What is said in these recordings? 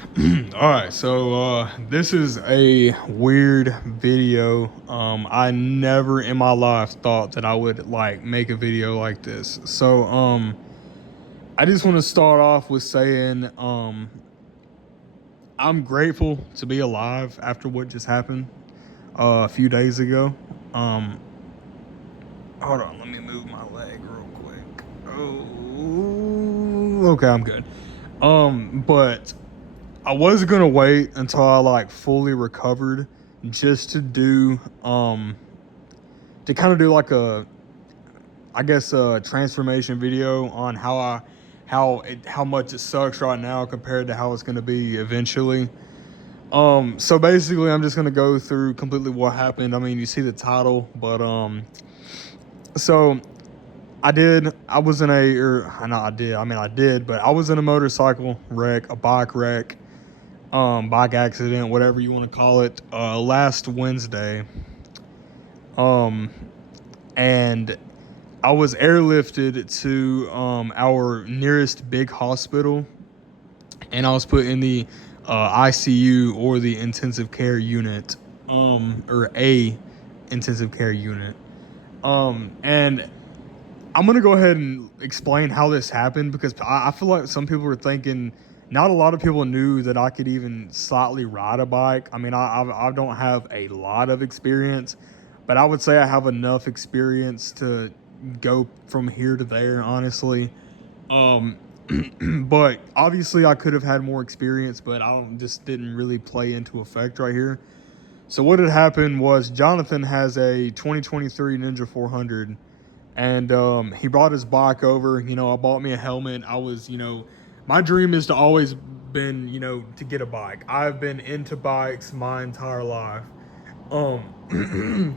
All right, so this is a weird video. I never in my life thought that I would like make a video like this. I just want to start off with saying I'm grateful to be alive after what just happened a few days ago. Um, Hold on, let me move my leg real quick. Oh, okay, I'm good. But I was gonna wait until I like fully recovered just to kind of do like a transformation video on how much it sucks right now compared to how it's gonna be eventually. So basically I'm just gonna go through completely what happened. I mean, you see the title, but so I was in a, or not I did, I mean I did, but I was in a motorcycle wreck, a bike wreck, bike accident, whatever you want to call it, last Wednesday. Um, and I was airlifted to our nearest big hospital, and I was put in the ICU, or the intensive care unit, or a intensive care unit. And I'm gonna go ahead and explain how this happened, because I feel like some people were thinking not a lot of people knew that I could even slightly ride a bike. I mean, I don't have a lot of experience, but I would say I have enough experience to go from here to there, honestly. Um, but obviously I could have had more experience, but I don't, just didn't really play into effect right here. So what had happened was Jonathan has a 2023 Ninja 400, and he brought his bike over. I bought me a helmet. My dream is to always been, to get a bike. I've been into bikes my entire life. Um,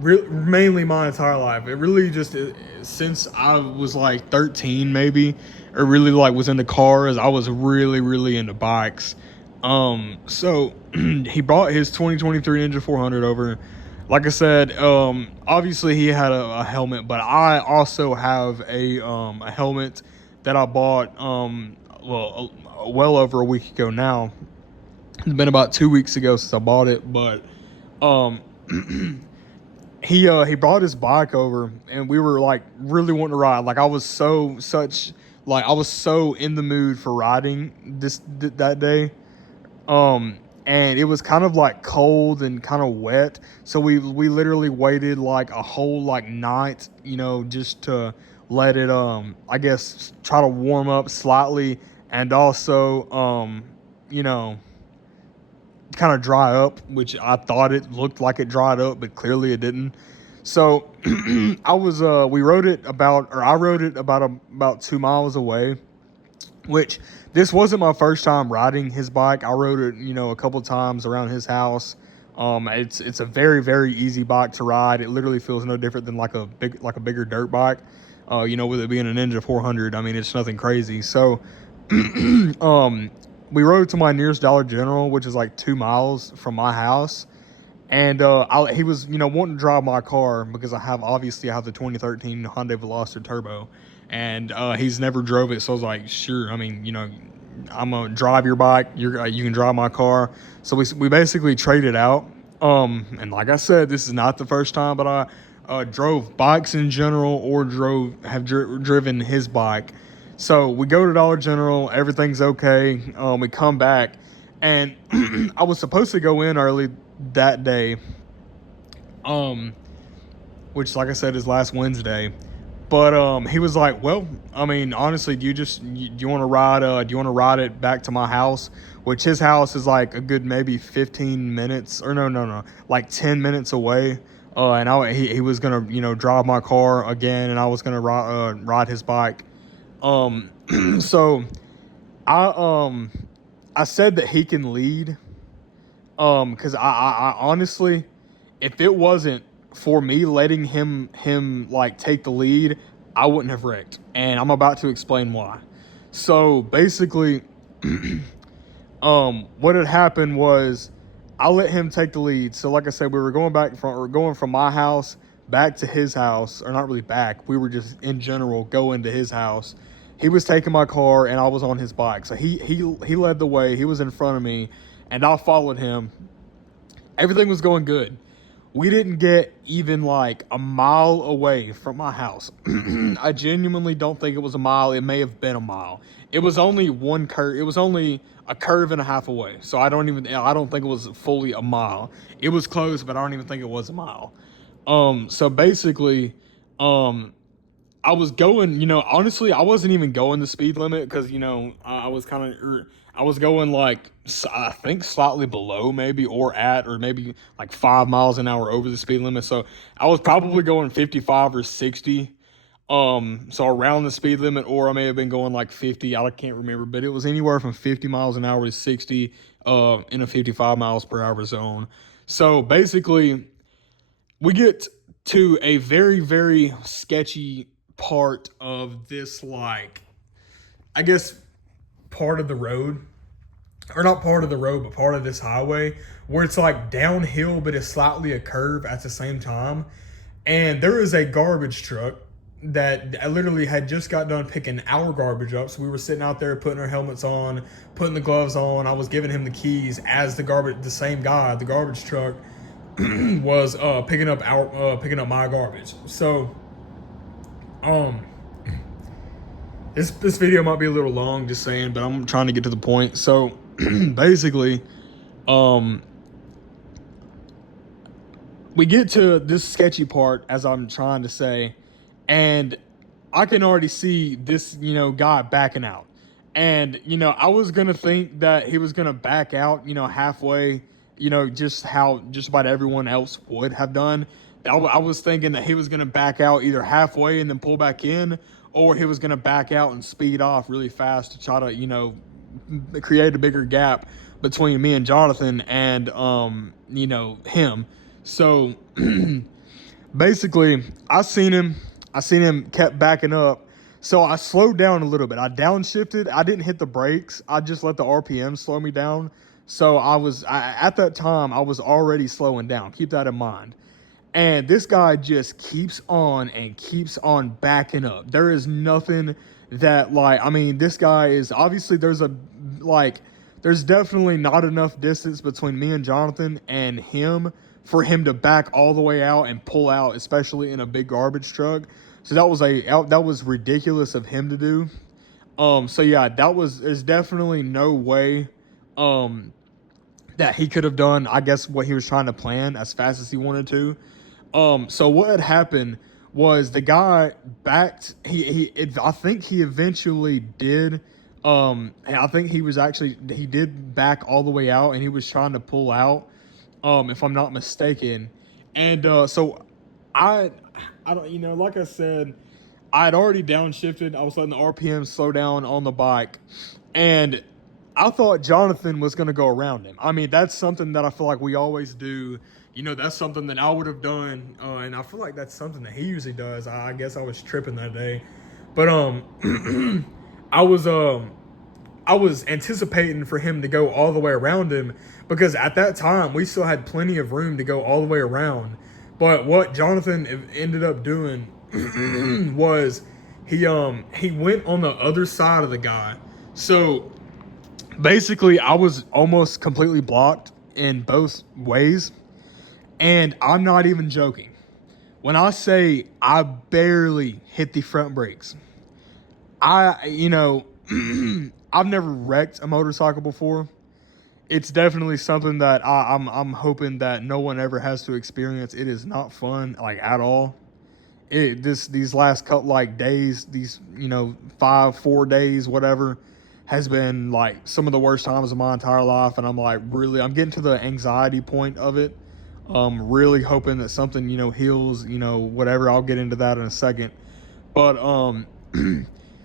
Mainly my entire life. It really just, since I was like 13, maybe, or really like was into cars. I was really, really into bikes. So he brought his 2023 Ninja 400 over. Like I said, obviously he had a helmet, but I also have a helmet that I bought well over a week ago now. It's been about 2 weeks ago since I bought it, but um he brought his bike over, and we were like really wanting to ride. Like I was so in the mood for riding that day. And it was kind of like cold and kind of wet, so we literally waited like a whole like night, just to let it I guess try to warm up slightly, and also you know kind of dry up, which I thought it looked like it dried up, but clearly it didn't. So I rode it about 2 miles away, which this wasn't my first time riding his bike. I rode it, a couple times around his house. It's a very, very easy bike to ride. It literally feels no different than like a bigger dirt bike. With it being a Ninja 400, I mean, it's nothing crazy. So um we rode to my nearest Dollar General, which is like 2 miles from my house. And he was, wanting to drive my car, because I have the 2013 Hyundai Veloster Turbo, and he's never drove it. So I was like, sure. I mean, I'm gonna drive your bike. You can drive my car. So we basically traded out. And like I said, this is not the first time, but I drove bikes in general, or driven his bike. So we go to Dollar General. Everything's okay. We come back, and I was supposed to go in early that day, um, which, like I said, is last Wednesday. But he was like, "Well, I mean, honestly, do you want to ride? Do you want to ride it back to my house?" Which his house is like a good maybe 15 minutes, or no, like 10 minutes away. He was gonna, drive my car again, and I was gonna ride his bike. Um, so I um I said that he can lead. Because I honestly, if it wasn't for me letting him like take the lead, I wouldn't have wrecked, and I'm about to explain why. So basically, what had happened was I let him take the lead. So like I said, we were going from my house back to his house, or not really back. We were just in general going to his house, He was taking my car, and I was on his bike. So he led the way. He was in front of me, and I followed him. Everything was going good. We didn't get even like a mile away from my house. I genuinely don't think it was a mile. It may have been a mile. It was only one curve. It was only a curve and a half away. So I don't think it was fully a mile. It was close, but I don't even think it was a mile. So basically, um, I was going, honestly, I wasn't even going the speed limit because, I was kind of, I was going like, I think slightly below maybe, or maybe like 5 miles an hour over the speed limit. So I was probably going 55 or 60. So around the speed limit, or I may have been going like 50. I can't remember, but it was anywhere from 50 miles an hour to 60, in a 55 miles per hour zone. So basically, we get to a very, very sketchy part of this, like, I guess, part of the road, or not part of the road, but part of this highway, where it's like downhill, but it's slightly a curve at the same time. And there is a garbage truck that I literally had just got done picking our garbage up. So we were sitting out there putting our helmets on, putting the gloves on. I was giving him the keys as the same guy, the garbage truck, was picking up my garbage. So this video might be a little long, just saying, but I'm trying to get to the point. So basically, we get to this sketchy part, as I'm trying to say, and I can already see this, guy backing out. And, I was going to think that he was going to back out, halfway, just how just about everyone else would have done. I was thinking that he was going to back out either halfway and then pull back in, or he was going to back out and speed off really fast to try to, create a bigger gap between me and Jonathan and, him. So basically, I seen him kept backing up. So I slowed down a little bit. I downshifted. I didn't hit the brakes. I just let the RPM slow me down. So at that time, I was already slowing down. Keep that in mind. And this guy just keeps on and keeps on backing up. There is nothing that, this guy is obviously, there's definitely not enough distance between me and Jonathan and him for him to back all the way out and pull out, especially in a big garbage truck. So that was ridiculous of him to do. So yeah, there's definitely no way, that he could have done, I guess, what he was trying to plan as fast as he wanted to. So what had happened was the guy backed. I think he eventually did. And I think he did back all the way out, and he was trying to pull out, if I'm not mistaken. And so I don't, like I said, I had already downshifted. I was letting the RPM slow down on the bike, and I thought Jonathan was going to go around him. I mean, that's something that I feel like we always do. That's something that I would have done, and I feel like that's something that he usually does. I guess I was tripping that day, but I was anticipating for him to go all the way around him, because at that time we still had plenty of room to go all the way around. But what Jonathan ended up doing was he went on the other side of the guy. So basically, I was almost completely blocked in both ways. And I'm not even joking when I say I barely hit the front brakes. I've never wrecked a motorcycle before. It's definitely something that I'm hoping that no one ever has to experience. It is not fun, like, at all. These last couple days, these 4 days, whatever, has been like some of the worst times of my entire life, and I'm getting to the anxiety point of it. Really hoping that something heals, whatever. I'll get into that in a second, but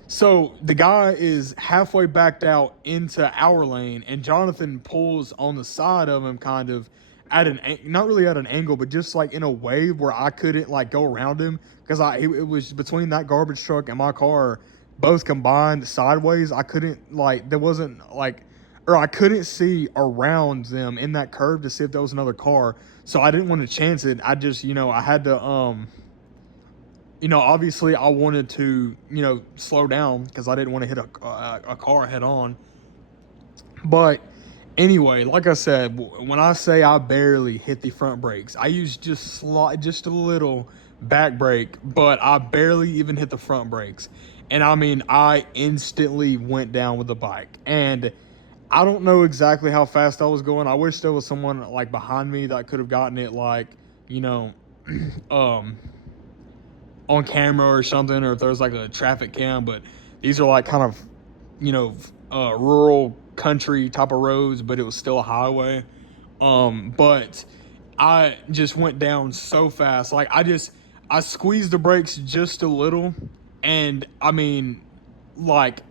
so the guy is halfway backed out into our lane, and Jonathan pulls on the side of him, kind of not really at an angle, but just like in a way where I couldn't go around him, because it was between that garbage truck and my car, both combined sideways. I couldn't I couldn't see around them in that curve to see if there was another car. So I didn't want to chance it. I just, I had to obviously I wanted to, slow down because I didn't want to hit a car head on. But anyway, like I said, when I say I barely hit the front brakes, I used just a little back brake, but I barely even hit the front brakes. And I mean, I instantly went down with the bike. And I don't know exactly how fast I was going. I wish there was someone like behind me that could have gotten it, like, you know, um, on camera or something, or if there's like a traffic cam. But these are like kind of, rural country type of roads, but it was still a highway. But I just went down so fast. Like I squeezed the brakes just a little, and I mean, like,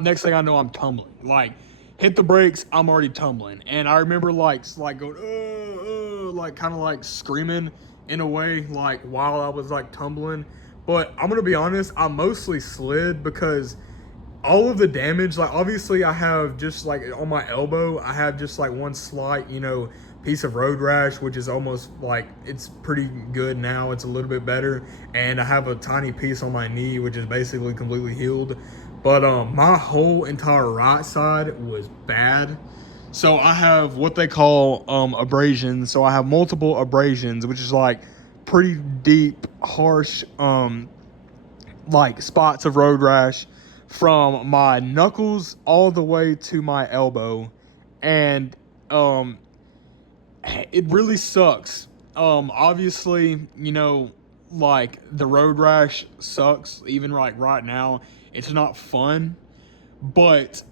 next thing I know, I'm tumbling. Like, hit the brakes, I'm already tumbling, and I remember like going, like kind of like screaming in a way, like while I was like tumbling. But I'm gonna be honest, I mostly slid because all of the damage, like obviously I have just like on my elbow, I have just like one slight, piece of road rash, which is almost like it's pretty good now. It's a little bit better. And I have a tiny piece on my knee, which is basically completely healed. But my whole entire right side was bad. So I have what they call abrasions. So I have multiple abrasions, which is like pretty deep, harsh like spots of road rash from my knuckles all the way to my elbow. And it really sucks. Obviously, like the road rash sucks even like right now. It's not fun, but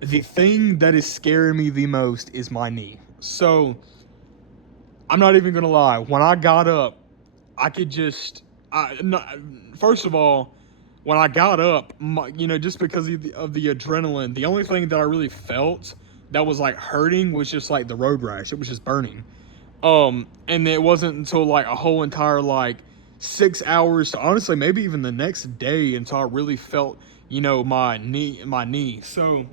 the thing that is scaring me the most is my knee. So I'm not even gonna lie. When I got up, I could just, no, first of all, when I got up, just because of the adrenaline, the only thing that I really felt that was like hurting was just like the road rash. It was just burning. And it wasn't until like a whole entire like 6 hours to honestly maybe even the next day until I really felt, my knee. So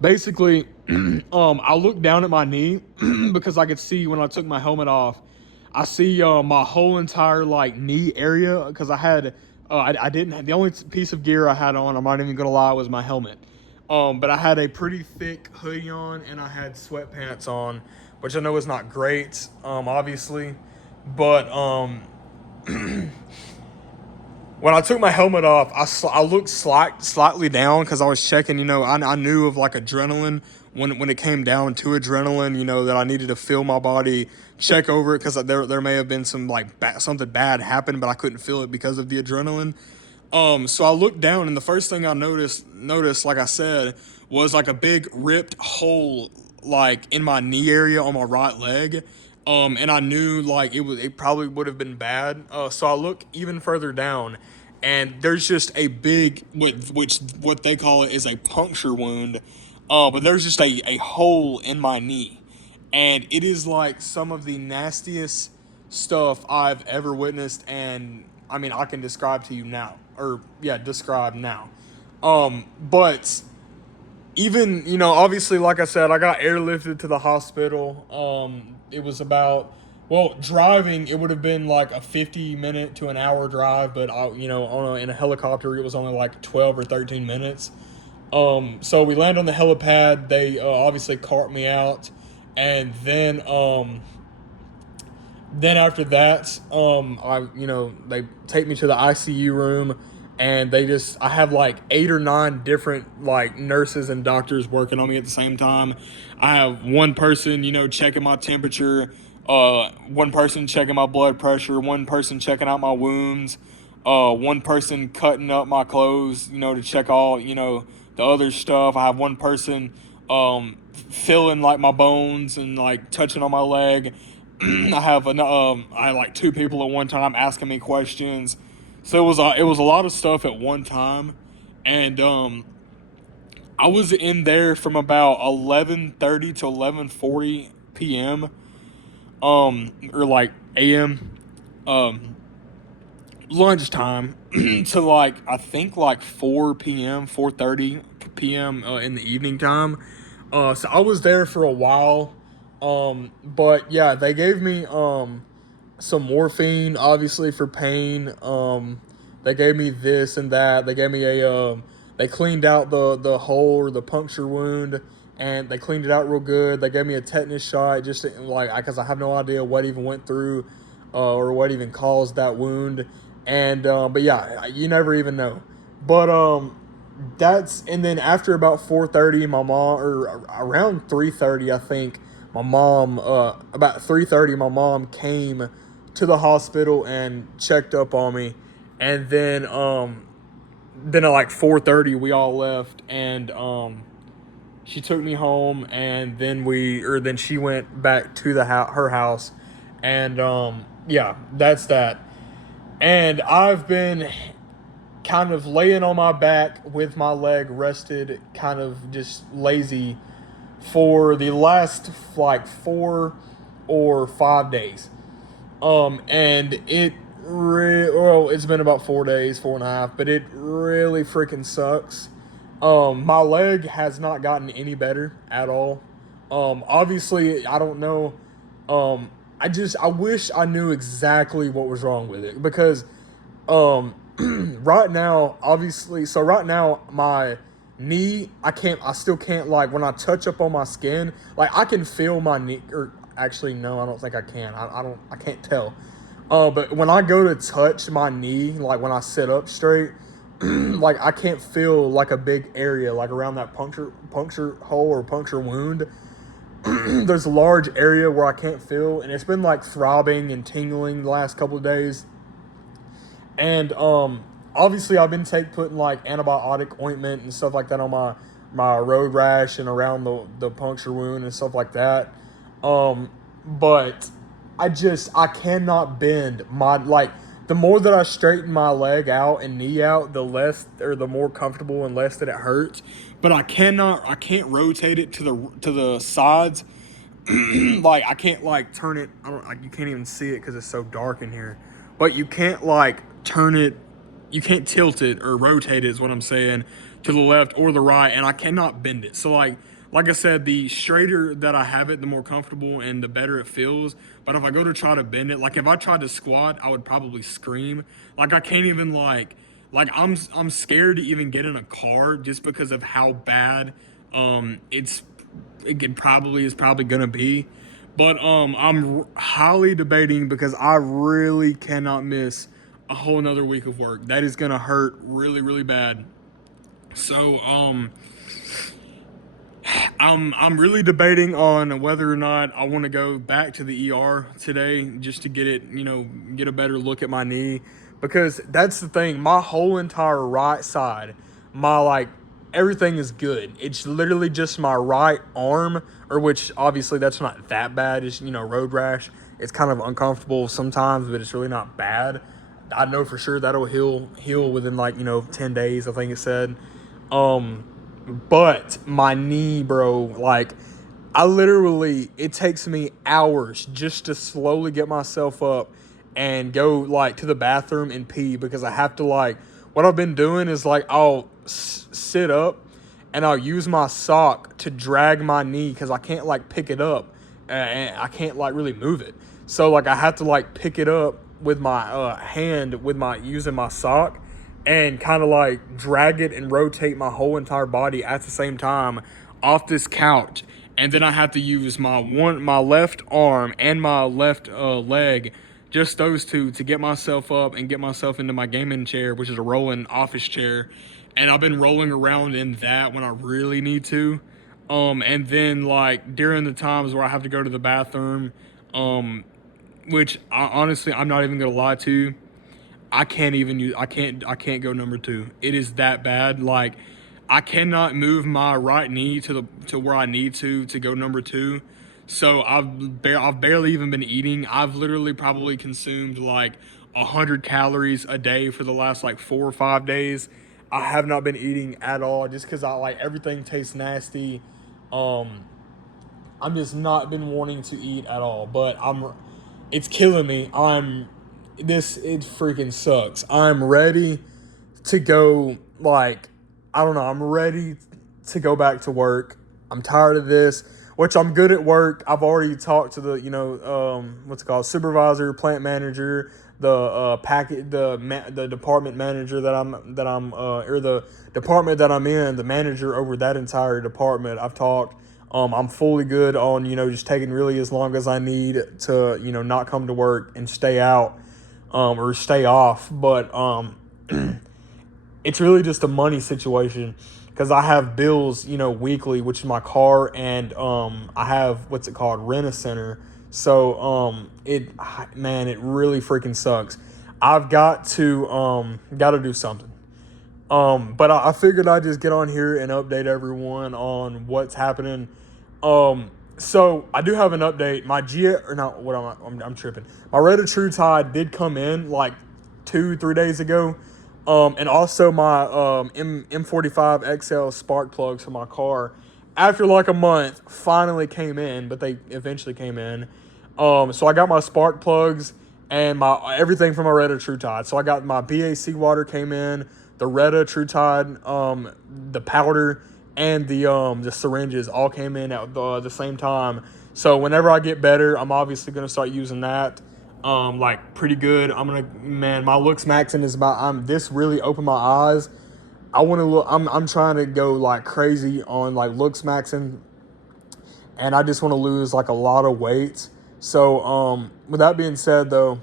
basically, I looked down at my knee because I could see when I took my helmet off. I see my whole entire like knee area because I had I didn't, the only piece of gear I had on, I'm not even gonna lie, was my helmet. But I had a pretty thick hoodie on and I had sweatpants on, which I know is not great, obviously. But when I took my helmet off, I looked slightly down because I was checking. I knew of like adrenaline when it came down to adrenaline. That I needed to feel my body, check over it because there may have been some like something bad happened, but I couldn't feel it because of the adrenaline. So I looked down, and the first thing I noticed, like I said, was like a big ripped hole, like in my knee area on my right leg. And I knew like it probably would have been bad. So I look even further down, and there's just a big, which what they call it is a puncture wound. But there's just a hole in my knee, and it is like some of the nastiest stuff I've ever witnessed. And I mean, I can describe to you now, or yeah, describe now. But even, obviously, like I said, I got airlifted to the hospital. It was about, well, driving, it would have been like a 50-minute to an hour drive, but in a helicopter, it was only like 12 or 13 minutes. So we land on the helipad. They obviously cart me out, and then after that, they take me to the ICU room, and I have like 8 or 9 different like nurses and doctors working on me at the same time. I have one person, checking my temperature, one person checking my blood pressure, one person checking out my wounds, one person cutting up my clothes, to check all, the other stuff. I have one person, feeling like my bones and like touching on my leg. I had like 2 people at one time asking me questions, so it was a lot of stuff at one time, and I was in there from about 11:30 to 11:40 p.m. Or like a.m. Lunchtime to like I think like 4 p.m. 4:30 p.m. In the evening time. So I was there for a while. But yeah, they gave me some morphine, obviously for pain. They gave me this and that. They gave me they cleaned out the hole or the puncture wound, and they cleaned it out real good. They gave me a tetanus shot just to, like, because I have no idea what even went through, or what even caused that wound. And but yeah, you never even know. But that's, and then after about 4:30, my mom, or around 3:30, I think, my mom, about 3:30, my mom came to the hospital and checked up on me. And then at like 4:30 we all left, and she took me home, and then she went back to her house. And yeah, that's that. And I've been kind of laying on my back with my leg rested, kind of just lazy, for the last like 4 or 5 days. And it's been about 4 days, 4.5, but it really freaking sucks. My leg has not gotten any better at all. Obviously, I don't know. I wish I knew exactly what was wrong with it, because right now, obviously, so right now my knee, I still can't, like, when I touch up on my skin, like, I can feel my knee, or actually no, I don't think I can. I can't tell. But when I go to touch my knee, like when I sit up straight, like, I can't feel like a big area, like around that puncture hole or puncture wound. There's a large area where I can't feel, and it's been like throbbing and tingling the last couple of days. And obviously I've been putting like antibiotic ointment and stuff like that on my road rash and around the puncture wound and stuff like that. But I cannot bend my, like, the more that I straighten my leg out and knee out, the less, or the more comfortable and less that it hurts. But I can't rotate it to the sides. Like, I can't, like, turn it. I don't, like, you can't even see it because it's so dark in here. But you can't, like, turn it. You can't tilt it or rotate it, is what I'm saying, to the left or the right, and I cannot bend it. So, like I said, the straighter that I have it, the more comfortable and the better it feels. But if I go to try to bend it, like if I tried to squat, I would probably scream. Like, I can't even, I'm scared to even get in a car just because of how bad is probably gonna be. But I'm highly debating, because I really cannot miss a whole nother week of work. That is gonna hurt really, really bad. So I'm really debating on whether or not I want to go back to the ER today, just to get a better look at my knee. Because that's the thing, my whole entire right side, my, like, everything is good. It's literally just my right arm, or which obviously that's not that bad. It's, road rash. It's kind of uncomfortable sometimes, but it's really not bad. I know for sure that'll heal within, like, 10 days, I think it said. But my knee, bro, like, it takes me hours just to slowly get myself up and go, like, to the bathroom and pee, because I have to, like, what I've been doing is, like, I'll sit up and I'll use my sock to drag my knee, because I can't, like, pick it up, and I can't, like, really move it. So, like, I have to, like, pick it up with my hand, using my sock, and kind of, like, drag it and rotate my whole entire body at the same time off this couch. And then I have to use my left arm and my left leg, just those two, to get myself up and get myself into my gaming chair, which is a rolling office chair. And I've been rolling around in that when I really need to. And then, like, during the times where I have to go to the bathroom, which honestly, I'm not even gonna lie to you, I can't go number two. It is that bad. Like, I cannot move my right knee to where I need to go number two. So I've barely even been eating. I've literally probably consumed like 100 calories a day for the last like 4 or 5 days. I have not been eating at all, just because I, like, everything tastes nasty. I'm just not been wanting to eat at all, but it's killing me. It freaking sucks. I'm ready to go, like, I don't know, I'm ready to go back to work. I'm tired of this. which I'm good at work. I've already talked to the, what's it called, supervisor, plant manager, the the department manager or the department that I'm in, the manager over that entire department. I've talked. I'm fully good on, just taking really as long as I need to, not come to work and stay out, or stay off. But it's really just a money situation because I have bills, weekly, which is my car, and I have what's it called, Rent-A-Center. So it really freaking sucks. I've got to do something. But I figured I'd just get on here and update everyone on what's happening. So I do have an update. My I'm tripping. My Retta TrueTide did come in like 2-3 days ago. And also my M45 XL spark plugs for my car, after like a month, finally came in, but they eventually came in. So I got my spark plugs and my everything from my Retta TrueTide. So I got my BAC water came in, the Retta TrueTide, the powder, and the syringes all came in at the same time. So whenever I get better, I'm obviously gonna start using that. Like pretty good. My Lux Maxing is this really opened my eyes. I'm trying to go like crazy on like Lux Maxing, and I just want to lose like a lot of weight. So, with that being said though,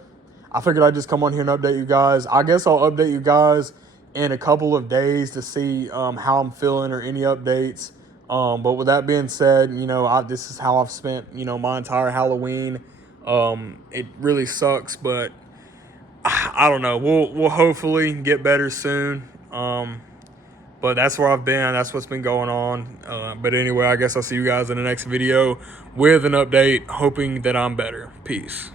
I figured I'd just come on here and update you guys. I guess I'll update you guys in a couple of days to see, how I'm feeling or any updates. But with that being said, this is how I've spent, my entire Halloween. It really sucks, but I don't know. We'll hopefully get better soon. But that's where I've been. That's what's been going on. But anyway, I guess I'll see you guys in the next video with an update, hoping that I'm better. Peace.